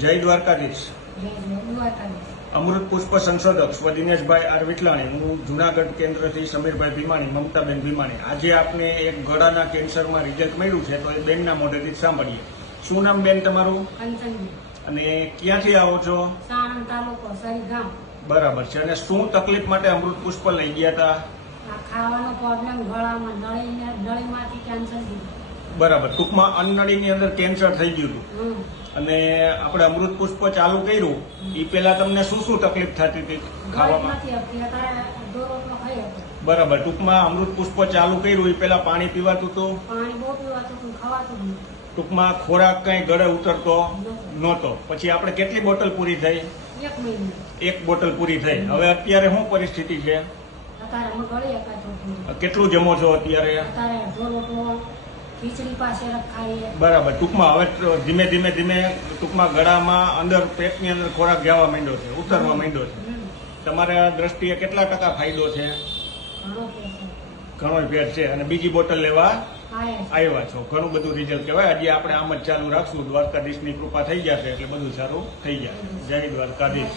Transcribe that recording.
જય દ્વારકાધીશ. અમૃત પુષ્પ સંશોધક સ્વ દિનેશભાઈ આર વિટલાણી. હું જુનાગઢ કેન્દ્રથી સમીરભાઈ ભીમાણી, મમતાબેન ભીમાણી. આજે આપને એક ગળાના કેન્સરમાં રિઝલ્ટ મળ્યું છે, તો એ બેનના મોઢેથી સાંભળીએ. શું નામ બેન તમારું? અને ક્યાંથી આવો છો? સાણંદ તાલુકો સરીગામ. બરાબર છે. અને શું તકલીફ માટે અમૃત પુષ્પ લઈ ગયા હતા? ખાવાનો પ્રોબ્લેમ, ગળામાં નળીમાંથી કેન્સર થયું. બરાબર. ટૂંકમાં અન્નળીની અંદર કેન્સર થઈ ગયું હતું. અને આપણે અમૃત પુષ્પ ચાલુ કર્યું એ પેલા તમને શું શું તકલીફ થતી હતી ખાવામાં? બરાબર. ટૂંકમાં અમૃત પુષ્પ ચાલુ કર્યું એ પેલા પાણી પીવાતું હતું? પાણી બહુ પીવાતું હતું, ખવાતું હતું. ટૂંકમાં ખોરાક કઈ ગળે ઉતરતો નહોતો. પછી આપણે કેટલી બોટલ પૂરી થઈ? 1 મહિનો. 1 બોટલ પૂરી થઈ. હવે અત્યારે શું પરિસ્થિતિ છે? અત્યારે હું ગળી એકાદ કેટલું જમો છો અત્યારે? અત્યારે અડધો રોટલો ખીચડી પાસે રખાઈએ. બરાબર. ટૂંકમાં હવે ધીમે ધીમે ટૂંકમાં ગળામાં અંદર પેટની અંદર ખોરાક જવા માંડ્યો છે, ઉતરવા માંડ્યો છે. તમારા દ્રષ્ટિએ કેટલા ટકા ફાયદો છે? ઘણો ફેર છે. અને બીજી બોટલ લેવા આવ્યા છો. ઘણું બધું રિઝલ્ટ કહેવાય. હજી આપણે આમ જ ચાલુ રાખશું. દ્વારકાધીશની કૃપા થઈ જશે એટલે બધું સારું થઈ જશે. જય દ્વારકાધીશ.